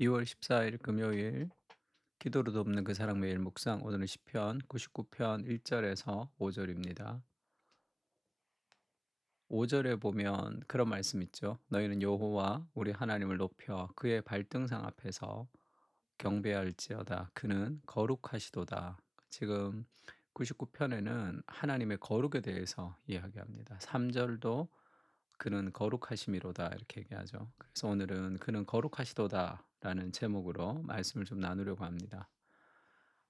2월 14일 금요일 기도로 돕는 그 사랑 매일 묵상 오늘은 시편 99편 1절에서 5절입니다. 5절에 보면 그런 말씀 있죠. 너희는 여호와 우리 하나님을 높여 그의 발등상 앞에서 경배할지어다. 그는 거룩하시도다. 지금 99편에는 하나님의 거룩에 대해서 이야기합니다. 3절도 그는 거룩하심이로다 이렇게 얘기하죠. 그래서 오늘은 그는 거룩하시도다라는 제목으로 말씀을 좀 나누려고 합니다.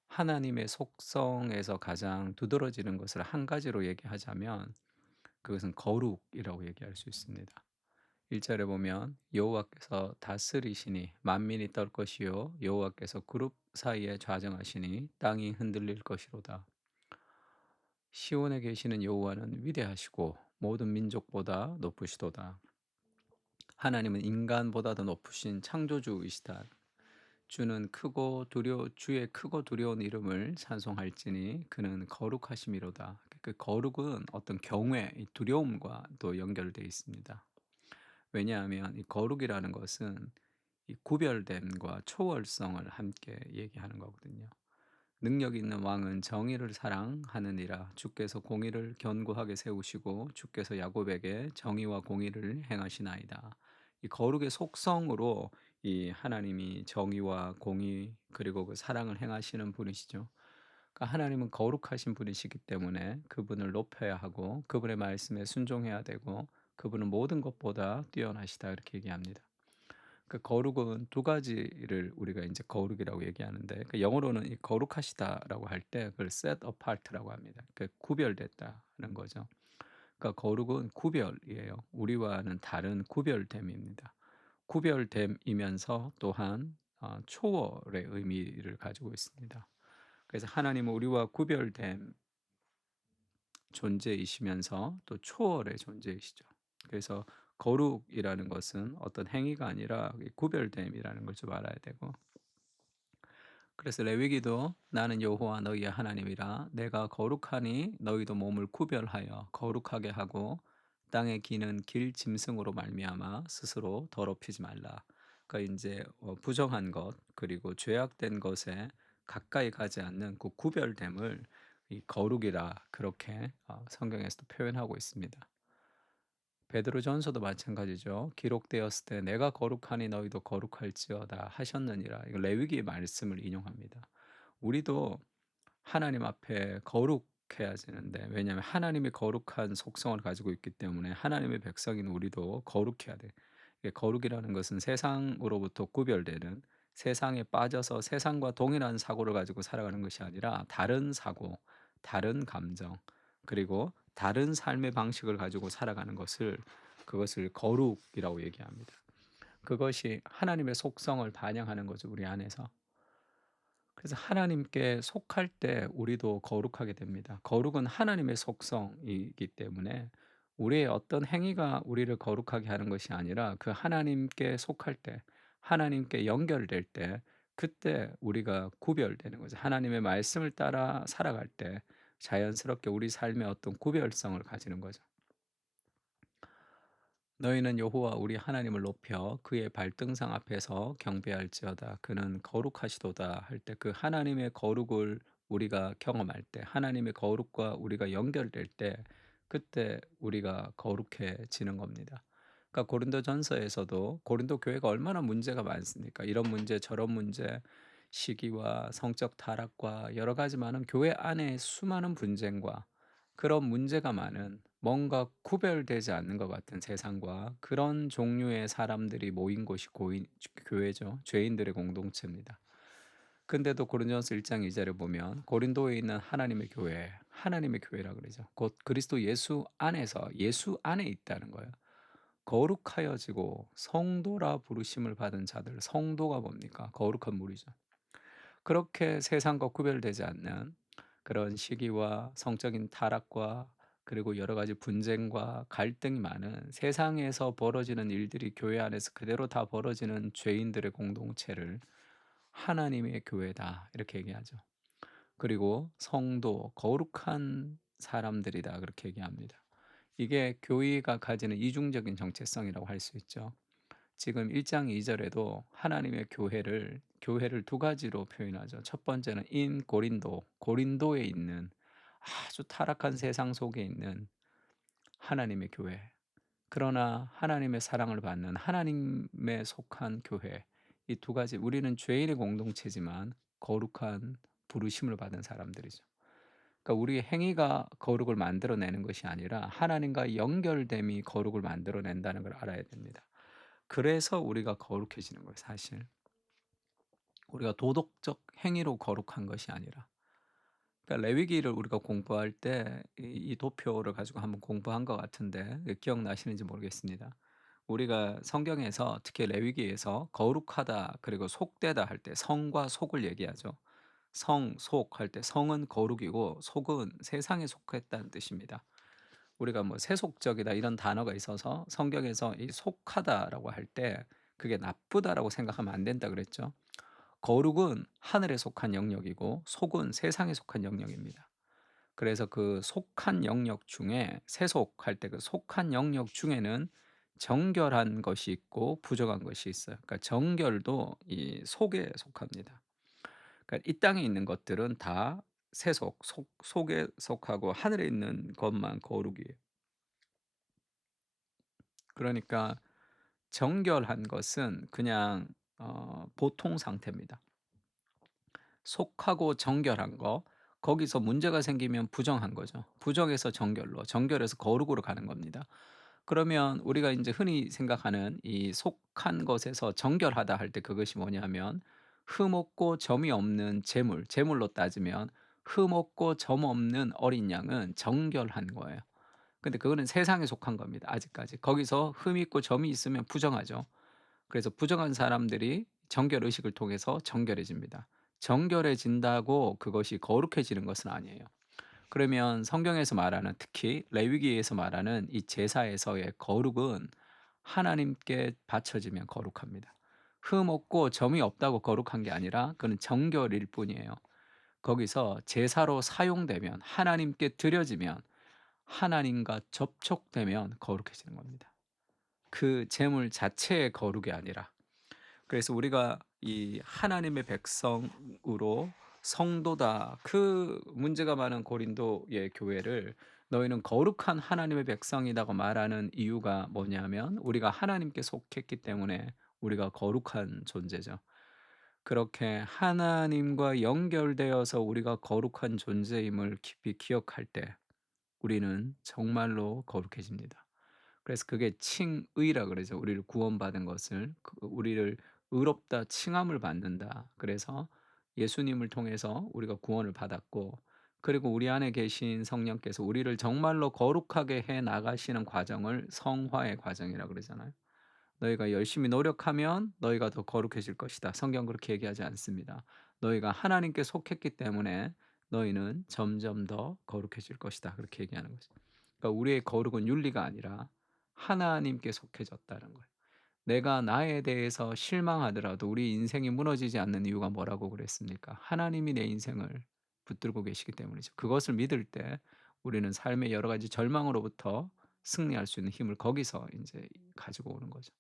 하나님의 속성에서 가장 두드러지는 것을 한 가지로 얘기하자면 그것은 거룩이라고 얘기할 수 있습니다. 1절에 보면 여호와께서 다스리시니 만민이 떨 것이요 여호와께서 그룹 사이에 좌정하시니 땅이 흔들릴 것이로다. 시온에 계시는 여호와는 위대하시고 모든 민족보다 높으시도다. 하나님은 인간보다도 높으신 창조주이시다. 주는 크고 주의 크고 두려운 이름을 찬송할지니 그는 거룩하심이로다. 그 거룩은 어떤 경외, 이 두려움과 또 연결되어 있습니다. 왜냐하면 이 거룩이라는 것은 이 구별됨과 초월성을 함께 얘기하는 거거든요. 능력 있는 왕은 정의를 사랑하느니라. 주께서 공의를 견고하게 세우시고 주께서 야곱에게 정의와 공의를 행하시나이다. 이 거룩의 속성으로 이 하나님이 정의와 공의 그리고 그 사랑을 행하시는 분이시죠. 그러니까 하나님은 거룩하신 분이시기 때문에 그분을 높여야 하고 그분의 말씀에 순종해야 되고 그분은 모든 것보다 뛰어나시다 이렇게 얘기합니다. 그 거룩은 두 가지를 우리가 인제 거룩이라고 얘기하는데 그 영어로는 이 거룩하시다라고 할 때 그걸 set apart라고 합니다. 그 구별됐다는 거죠. 그러니까 거룩은 구별이에요. 우리와는 다른 구별됨입니다. 구별됨이면서 또한 초월의 의미를 가지고 있습니다. 그래서 하나님은 우리와 구별된 존재이시면서 또 초월의 존재이시죠. 그래서 거룩이라는 것은 어떤 행위가 아니라 이 구별됨이라는 걸 좀 알아야 되고 그래서 레위기도 나는 여호와 너희의 하나님이라 내가 거룩하니 너희도 몸을 구별하여 거룩하게 하고 땅에 기는 길 짐승으로 말미암아 스스로 더럽히지 말라. 그러니까 인제 부정한 것 그리고 죄악된 것에 가까이 가지 않는 그 구별됨을 이 거룩이라 그렇게 성경에서도 표현하고 있습니다. 베드로전서도 마찬가지죠. 기록되었을 때 "내가 거룩하니 너희도 거룩할지어다." 하셨느니라. 이거 레위기의 말씀을 인용합니다. 우리도 하나님 앞에 거룩해야 되는데 왜냐하면 하나님이 거룩한 속성을 가지고 있기 때문에 하나님의 백성인 우리도 거룩해야 돼. 이게 거룩이라는 것은 세상으로부터 구별되는 세상에 빠져서 세상과 동일한 사고를 가지고 살아가는 것이 아니라 다른 사고, 다른 감정, 그리고 다른 삶의 방식을 가지고 살아가는 것을 그것을 거룩이라고 얘기합니다. 그것이 하나님의 속성을 반영하는 거죠, 우리 안에서. 그래서 하나님께 속할 때 우리도 거룩하게 됩니다. 거룩은 하나님의 속성이기 때문에 우리의 어떤 행위가 우리를 거룩하게 하는 것이 아니라 그 하나님께 속할 때, 하나님께 연결될 때, 그때 우리가 구별되는 거죠. 하나님의 말씀을 따라 살아갈 때 자연스럽게 우리 삶에 어떤 구별성을 가지는 거죠. 너희는 여호와 우리 하나님을 높여 그의 발등상 앞에서 경배할지어다. 그는 거룩하시도다 할 때 그 하나님의 거룩을 우리가 경험할 때 하나님의 거룩과 우리가 연결될 때 그때 우리가 거룩해지는 겁니다. 그러니까 고린도전서에서도 고린도 교회가 얼마나 문제가 많습니까? 이런 문제 저런 문제 시기와 성적 타락과 여러 가지 많은 교회 안에 수많은 분쟁과 그런 문제가 많은 뭔가 구별되지 않는 것 같은 세상과 그런 종류의 사람들이 모인 곳이 교회죠. 죄인들의 공동체입니다. 근데도 고린도전서 1장 2 절에 보면 고린도에 있는 하나님의 교회, 하나님의 교회라 그러죠. 곧 그리스도 예수 안에서 예수 안에 있다는 거예요. 거룩하여지고 성도라 부르심을 받은 자들, 성도가 뭡니까? 거룩한 무리죠. 그렇게 세상과 구별되지 않는 그런 시기와 성적인 타락과 그리고 여러 가지 분쟁과 갈등이 많은 세상에서 벌어지는 일들이 교회 안에서 그대로 다 벌어지는 죄인들의 공동체를 하나님의 교회다 이렇게 얘기하죠. 그리고 성도, 거룩한 사람들이다 그렇게 얘기합니다. 이게 교회가 가지는 이중적인 정체성이라고 할 수 있죠. 지금 1장 2 절에도 하나님의 교회를 두 가지로 표현하죠. 첫 번째는 인 고린도, 고린도에 있는 아주 타락한 세상 속에 있는 하나님의 교회. 그러나 하나님의 사랑을 받는 하나님에 속한 교회. 이 두 가지, 우리는 죄인의 공동체지만 거룩한 부르심을 받은 사람들이죠. 그러니까 우리의 행위가 거룩을 만들어내는 것이 아니라 하나님과 연결됨이 거룩을 만들어낸다는 걸 알아야 됩니다. 그래서 우리가 거룩해지는 거예요, 사실. 우리가 도덕적 행위로 거룩한 것이 아니라. 그러니까 레위기를 우리가 공부할 때 이 도표를 가지고 한번 공부한 것 같은데 기억나시는지 모르겠습니다. 우리가 성경에서 특히 레위기에서 거룩하다 그리고 속되다 할 때 성과 속을 얘기하죠. 성, 속 할 때 성은 거룩이고 속은 세상에 속했다는 뜻입니다. 우리가 뭐 세속적이다 이런 단어가 있어서 성경에서 이 속하다라고 할 때 그게 나쁘다라고 생각하면 안 된다 그랬죠. 거룩은 하늘에 속한 영역이고 속은 세상에 속한 영역입니다. 그래서 그 속한 영역 중에 세속할 때 그 속한 영역 중에는 정결한 것이 있고 부정한 것이 있어요. 그러니까 정결도 이 속에 속합니다. 그러니까 이 땅에 있는 것들은 다 세속, 속에 속하고 하늘에 있는 것만 거룩이에요. 그러니까 정결한 것은 그냥 보통 상태입니다. 속하고 정결한 거, 거기서 문제가 생기면 부정한 거죠. 부정에서 정결로, 정결에서 거룩으로 가는 겁니다. 그러면 우리가 이제 흔히 생각하는 이 속한 것에서 정결하다 할 때 그것이 뭐냐면 흠없고 점이 없는 재물, 재물로 따지면 흠없고 점 없는 어린 양은 정결한 거예요. 근데 그거는 세상에 속한 겁니다, 아직까지. 거기서 흠이 있고 점이 있으면 부정하죠. 그래서 부정한 사람들이 정결 의식을 통해서 정결해집니다. 정결해진다고 그것이 거룩해지는 것은 아니에요. 그러면 성경에서 말하는, 특히 레위기에서 말하는 이 제사에서의 거룩은 하나님께 바쳐지면 거룩합니다. 흠 없고 점이 없다고 거룩한 게 아니라 그는 정결일 뿐이에요. 거기서 제사로 사용되면, 하나님께 드려지면, 하나님과 접촉되면 거룩해지는 겁니다. 그 제물 자체의 거룩이 아니라. 그래서 우리가 이 하나님의 백성으로 성도다, 그 문제가 많은 고린도의 교회를 너희는 거룩한 하나님의 백성이라고 말하는 이유가 뭐냐면 우리가 하나님께 속했기 때문에 우리가 거룩한 존재죠. 그렇게 하나님과 연결되어서 우리가 거룩한 존재임을 깊이 기억할 때 우리는 정말로 거룩해집니다. 그래서 그게 칭의라 그러죠. 우리를 구원받은 것을, 우리를 의롭다 칭함을 받는다. 그래서 예수님을 통해서 우리가 구원을 받았고, 그리고 우리 안에 계신 성령께서 우리를 정말로 거룩하게 해 나가시는 과정을 성화의 과정이라 그러잖아요. 너희가 열심히 노력하면 너희가 더 거룩해질 것이다. 성경 그렇게 얘기하지 않습니다. 너희가 하나님께 속했기 때문에 너희는 점점 더 거룩해질 것이다. 그렇게 얘기하는 거죠. 그러니까 우리의 거룩은 윤리가 아니라 하나님께 속해졌다는 거예요. 내가 나에 대해서 실망하더라도 우리 인생이 무너지지 않는 이유가 뭐라고 그랬습니까? 하나님이 내 인생을 붙들고 계시기 때문이죠. 그것을 믿을 때 우리는 삶의 여러 가지 절망으로부터 승리할 수 있는 힘을 거기서 이제 가지고 오는 거죠.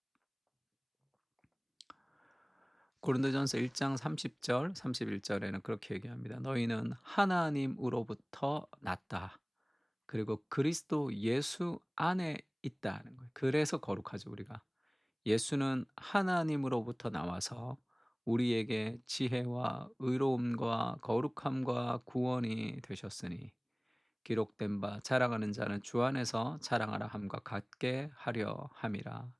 고린도전서 1장 30절 31 절에는 그렇게 얘기합니다. 너희는 하나님으로부터 났다. 그리고 그리스도 예수 안에 있다는 거예요. 그래서 거룩하죠, 우리가. 예수는 하나님으로부터 나와서 우리에게 지혜와 의로움과 거룩함과 구원이 되셨으니 기록된 바 자랑하는 자는 주 안에서 자랑하라 함과 같게 하려 함이라.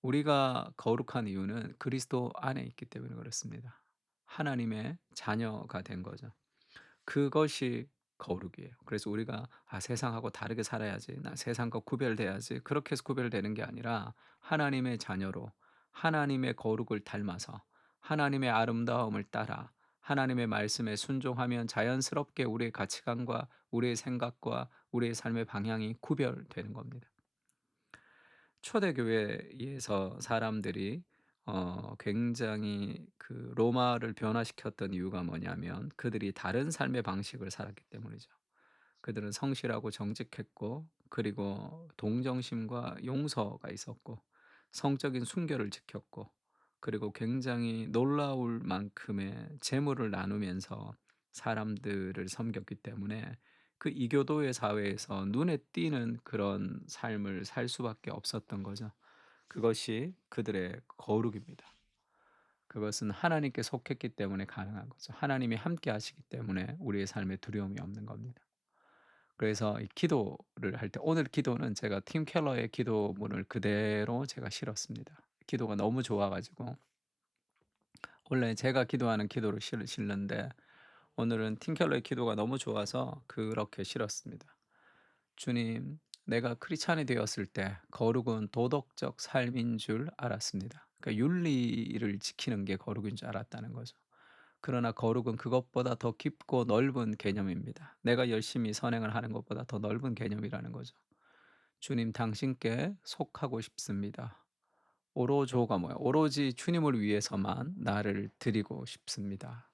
우리가 거룩한 이유는 그리스도 안에 있기 때문에 그렇습니다. 하나님의 자녀가 된 거죠. 그것이 거룩이에요. 그래서 우리가 '아 세상하고 다르게 살아야지. 나 세상과 구별돼야지.' 그렇게 해서 구별되는 게 아니라 하나님의 자녀로 하나님의 거룩을 닮아서 하나님의 아름다움을 따라 하나님의 말씀에 순종하면 자연스럽게 우리의 가치관과 우리의 생각과 우리의 삶의 방향이 구별되는 겁니다. 초대교회에서 사람들이 굉장히 그 로마를 변화시켰던 이유가 뭐냐면 그들이 다른 삶의 방식을 살았기 때문이죠. 그들은 성실하고 정직했고 그리고 동정심과 용서가 있었고 성적인 순결을 지켰고, 그리고 굉장히 놀라울 만큼의 재물을 나누면서 사람들을 섬겼기 때문에 그 이교도의 사회에서 눈에 띄는 그런 삶을 살 수밖에 없었던 거죠. 그것이 그들의 거룩입니다. 그것은 하나님께 속했기 때문에 가능한 거죠. 하나님이 함께 하시기 때문에 우리의 삶에 두려움이 없는 겁니다. 그래서 이 기도를 할 때, 오늘 기도는 제가 팀 켈러의 기도문을 그대로 제가 실었습니다. 기도가 너무 좋아 가지고 원래 제가 기도하는 기도를 실는데 오늘은 팀 켈러의 기도가 너무 좋아서 그렇게 실었습니다. 주님, 내가 크리스찬이 되었을 때 거룩은 도덕적 삶인 줄 알았습니다. 그러니까 윤리를 지키는 게 거룩인 줄 알았다는 거죠. 그러나 거룩은 그것보다 더 깊고 넓은 개념입니다. 내가 열심히 선행을 하는 것보다 더 넓은 개념이라는 거죠. 주님, 당신께 속하고 싶습니다. 오로조가 뭐야? 오로지 주님을 위해서만 나를 드리고 싶습니다.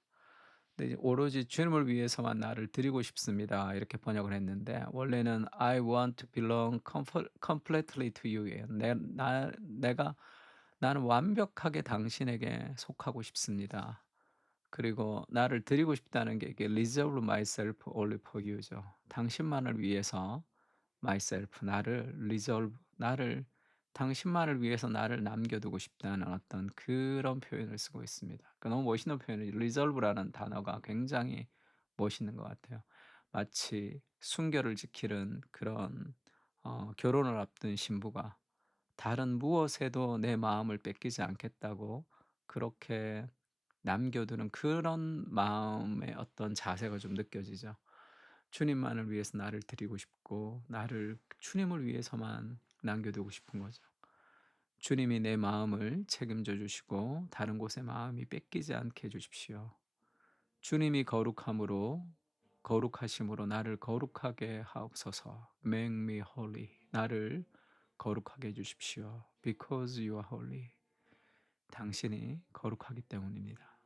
근데 이제 오로지 주님을 위해서만 나를 드리고 싶습니다. 이렇게 번역을 했는데 원래는 I want to belong completely to you예요. 내가 나는 완벽하게 당신에게 속하고 싶습니다. 그리고 나를 드리고 싶다는 게 이게 reserve myself only for you죠. 당신만을 위해서 myself 나를 reserve 나를 당신만을 위해서 나를 남겨두고 싶다는 어떤 그런 표현을 쓰고 있습니다. 그러니까 너무 멋있는 표현이 reserve라는 단어가 굉장히 멋있는 것 같아요. 마치 순결을 지키는 그런 결혼을 앞둔 신부가 다른 무엇에도 내 마음을 뺏기지 않겠다고 그렇게 남겨두는 그런 마음의 어떤 자세가 좀 느껴지죠. 주님만을 위해서 나를 드리고 싶고 나를 주님을 위해서만 남겨두고 싶은 거죠. 주님이 내 마음을 책임져 주시고 다른 곳에 마음이 뺏기지 않게 해 주십시오. 주님이 거룩하심으로 나를 거룩하게 하옵소서. Make me holy. 나를 거룩하게 해 주십시오. Because you are holy. 당신이 거룩하기 때문입니다.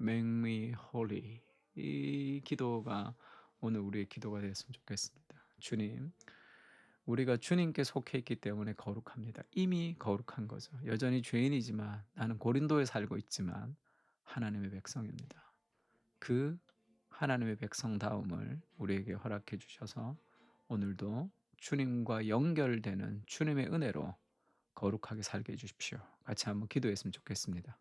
Make me holy. 이 기도가 오늘 우리의 기도가 되었으면 좋겠습니다. 주님, 우리가 주님께 속해 있기 때문에 거룩합니다. 이미 거룩한 거죠. 여전히 죄인이지만 나는 고린도에 살고 있지만 하나님의 백성입니다. 그 하나님의 백성다움을 우리에게 허락해 주셔서 오늘도 주님과 연결되는 주님의 은혜로 거룩하게 살게 해 주십시오. 같이 한번 기도했으면 좋겠습니다.